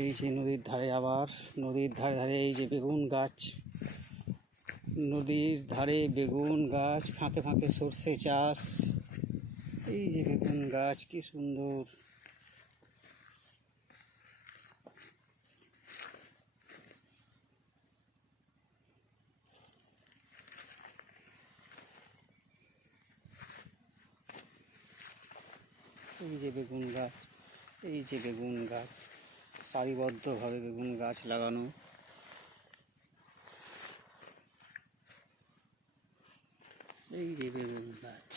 এই যে নদীর ধারে, আবার নদীর ধারে ধারে এই যে বেগুন গাছ, নদীর ধারে বেগুন গাছ, ফাঁকে ফাঁকে সর্ষে চাষ। এই যে বেগুন গাছ, কি সুন্দর। এই যে বেগুন গাছ, এই যে বেগুন গাছ, সারিবদ্ধভাবে বেগুন গাছ লাগানো। এই যে বেগুন গাছ।